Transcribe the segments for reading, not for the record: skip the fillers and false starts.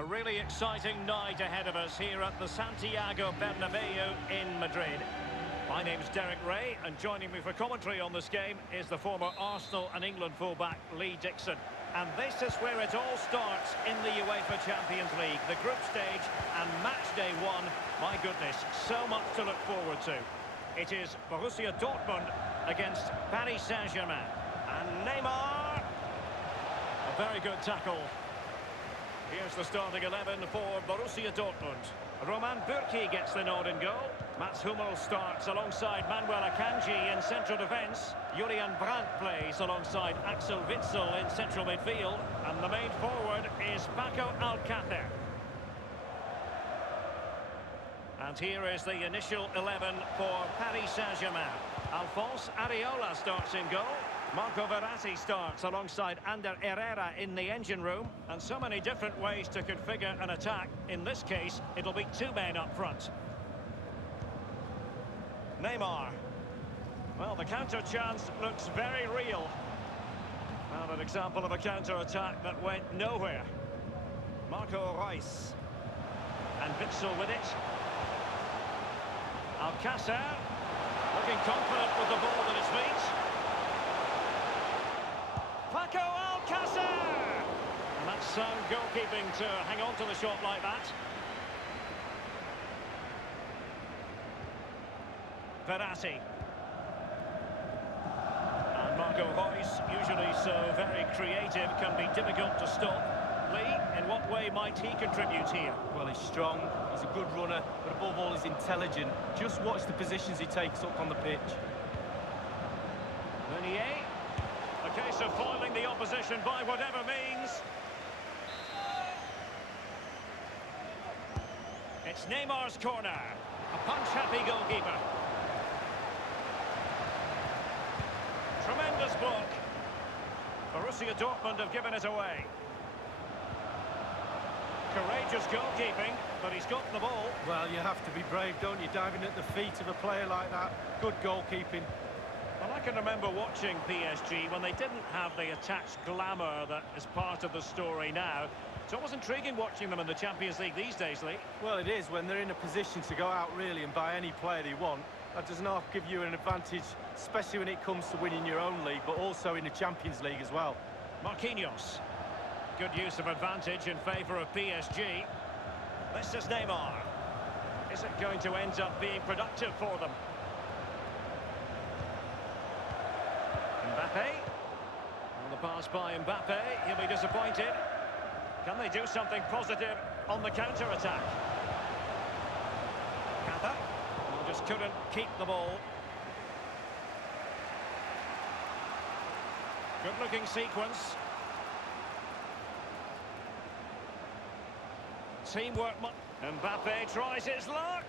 A really exciting night ahead of us here at the Santiago Bernabeu in Madrid. My name's Derek Ray, and joining me for commentary on this game is the former Arsenal and England fullback Lee Dixon. And this is where it all starts in the UEFA Champions League, the group stage and match day one. My goodness, so much to look forward to. It is Borussia Dortmund against Paris Saint-Germain. And Neymar, a very good tackle. Here's the starting 11 for Borussia Dortmund. Roman Bürki gets the nod in goal. Mats Hummels starts alongside Manuel Akanji in central defence. Julian Brandt plays alongside Axel Witsel in central midfield. And the main forward is Paco Alcácer. And here is the initial 11 for Paris Saint-Germain. Alphonse Areola starts in goal. Marco Verratti starts alongside Ander Herrera in the engine room. And so many different ways to configure an attack. In this case, it'll be two men up front. Neymar. Well, the counter chance looks very real. Well, an example of a counter-attack that went nowhere. Marco Reus. And Witsel with it. Alcácer. Looking confident with the ball at his feet. Paco Alcácer! And that's sound goalkeeping to hang on to the shot like that. Verratti. And Marco Reus, usually so very creative, can be difficult to stop. Lee, in what way might he contribute here? Well, he's strong, he's a good runner, but above all, he's intelligent. Just watch the positions he takes up on the pitch. Meunier. A case of foiling the opposition by whatever means. It's Neymar's corner. A punch-happy goalkeeper. Tremendous block. Borussia Dortmund have given it away. Courageous goalkeeping, but he's got the ball. Well, you have to be brave, don't you, diving at the feet of a player like that. Good goalkeeping. Well, I can remember watching PSG when they didn't have the attached glamour that is part of the story now. It's always intriguing watching them in the Champions League these days, Lee. Well, it is when they're in a position to go out really and buy any player they want. That does not give you an advantage, especially when it comes to winning your own league, but also in the Champions League as well. Marquinhos. Good use of advantage in favour of PSG. This is Neymar. Is it going to end up being productive for them? Mbappe. On the pass by Mbappe, he'll be disappointed. Can they do something positive on the counter-attack? Kata. Well, just couldn't keep the ball. Good-looking sequence. Teamwork. Mbappe tries his luck.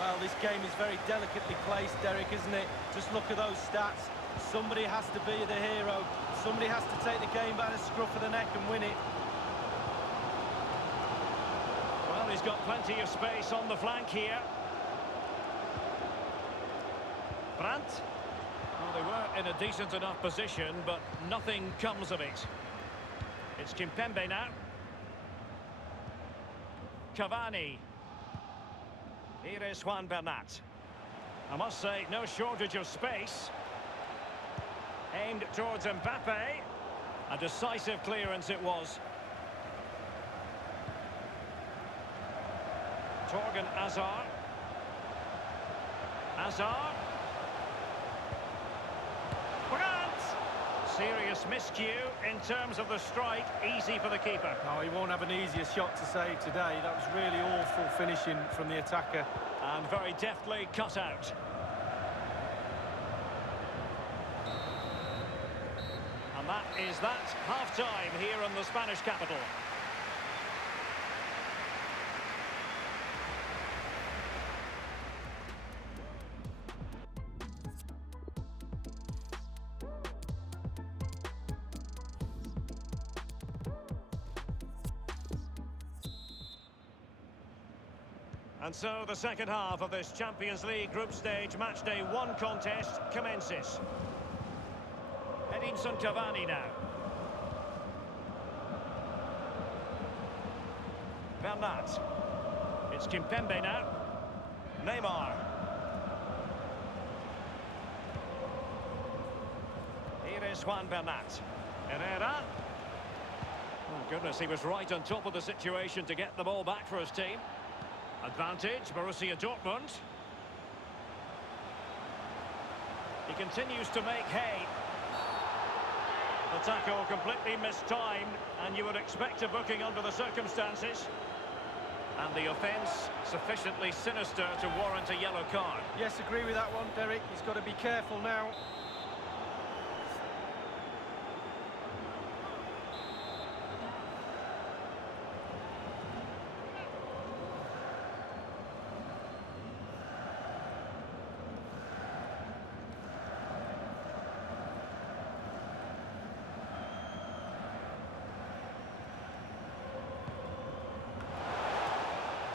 Well, this game is very delicately placed, Derek, isn't it? Just look at those stats. Somebody has to be the hero. Somebody has to take the game by the scruff of the neck and win it. Well, he's got plenty of space on the flank here. Brandt. Well, they were in a decent enough position, but nothing comes of it. It's Kimpembe now. Cavani. Here is Juan Bernat. I must say, no shortage of space. Aimed towards Mbappe. A decisive clearance it was. Torgan Hazard. Hazard. Brandt! Serious miscue in terms of the strike. Easy for the keeper. No, he won't have an easier shot to save today. That was really awful finishing from the attacker. And very deftly cut out. And that is that. Half-time here in the Spanish capital. And so the second half of this Champions League group stage matchday one contest commences. Edinson Cavani now. Bernat. It's Kimpembe now. Neymar. Here is Juan Bernat. Herrera. Oh, goodness, he was right on top of the situation to get the ball back for his team. Advantage, Borussia Dortmund. He continues to make hay. The tackle completely mistimed, and you would expect a booking under the circumstances. And the offence sufficiently sinister to warrant a yellow card. Yes, agree with that one, Derek. He's got to be careful now.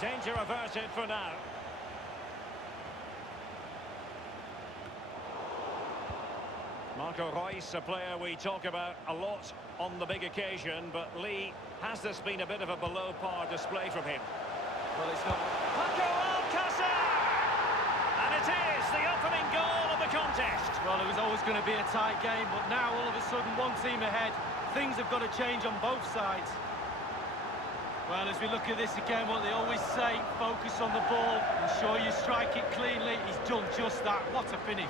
Danger averted for now. Marco Reus, a player we talk about a lot on the big occasion, but Lee, has this been a bit of a below-par display from him? Well, it's not. Paco Alcácer! And it is the opening goal of the contest. Well, it was always going to be a tight game, but now all of a sudden one team ahead. Things have got to change on both sides. Well, as we look at this again, what they always say, focus on the ball, ensure you strike it cleanly. He's done just that. What a finish.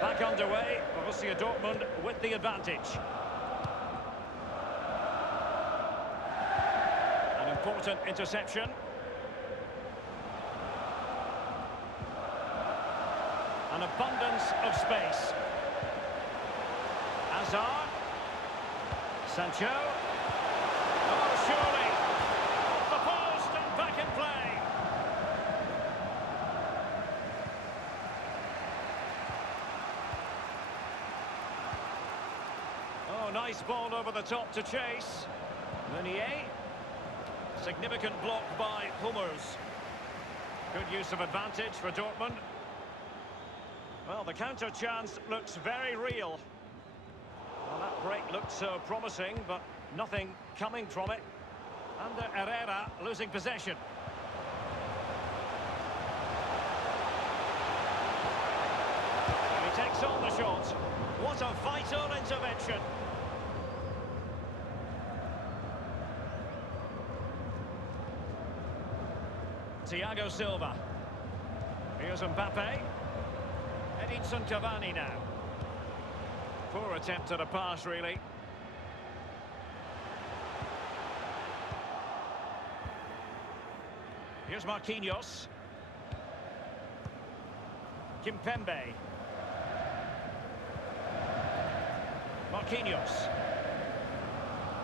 Back underway, Borussia Dortmund with the advantage. An important interception. An abundance of space. Hazard. Sancho. Oh, surely. Off the post and back in play. Oh, nice ball over the top to chase. Meunier. Significant block by Hummels. Good use of advantage for Dortmund. Well, the counter chance looks very real. Well, that break looked so promising, but nothing coming from it. And Herrera losing possession. He takes on the shot. What a vital intervention. Thiago Silva. Here's Mbappe. Edinson Cavani now. Poor attempt at a pass, really. Here's Marquinhos. Kimpembe. Marquinhos.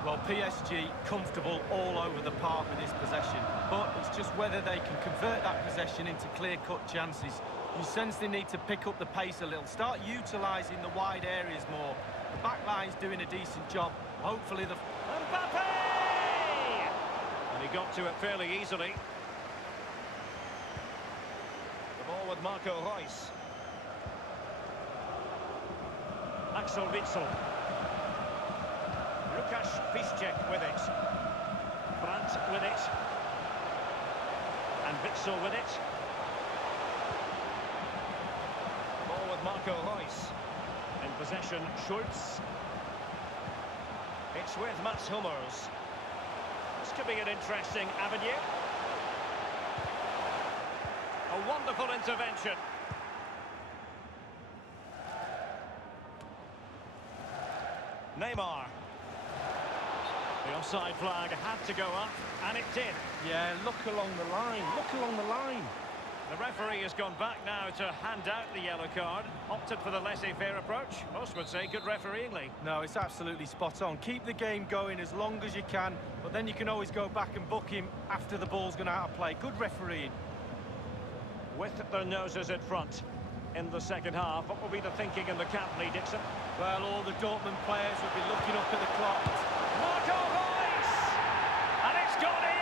Well, PSG comfortable all over the park with this possession, but it's just whether they can convert that possession into clear-cut chances. You sense they need to pick up the pace a little, start utilising the wide areas more. The back line's doing a decent job. Hopefully the... Mbappe! And he got to it fairly easily. The ball with Marco Reus. Axel Witsel. Lukasz Piszczek with it. Brandt with it. And Witsel with it. Ball with Marco Reus. In possession, Schultz. It's with Mats Hummels. This could be an interesting avenue. A wonderful intervention. Neymar. The offside flag had to go up, and it did. Yeah, look along the line, look along the line. The referee has gone back now to hand out the yellow card. Opted for the laissez-faire approach. Most would say good refereeing, Lee. No, it's absolutely spot on. Keep the game going as long as you can, but then you can always go back and book him after the ball's gone out of play. Good refereeing. With their noses in front in the second half, what will be the thinking in the camp, Lee Dixon? Well, all the Dortmund players will be looking up at the clock. Marco Reus! And it's gone in!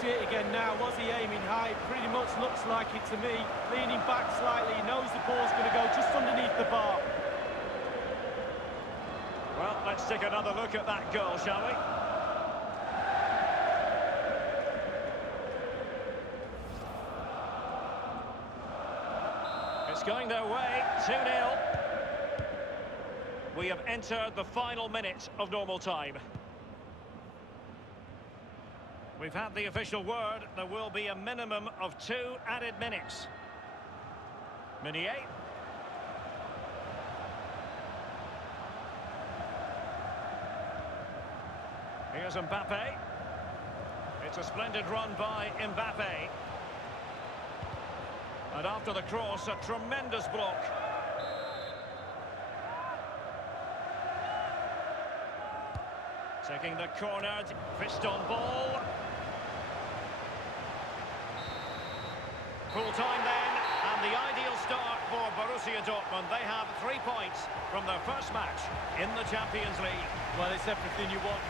see it again now. Was he aiming high? It pretty much looks like it to me. Leaning back slightly, he knows the ball's going to go just underneath the bar. Well, let's take another look at that goal, shall we? It's going their way, 2-0. We have entered the final minute of normal time. We've had the official word, there will be a minimum of 2 added minutes. Meunier. Here's Mbappe. It's a splendid run by Mbappe. And after the cross, a tremendous block. Taking the corner, fist on ball. Full time then, and the ideal start for Borussia Dortmund. They have 3 points from their first match in the Champions League. Well, it's everything you want.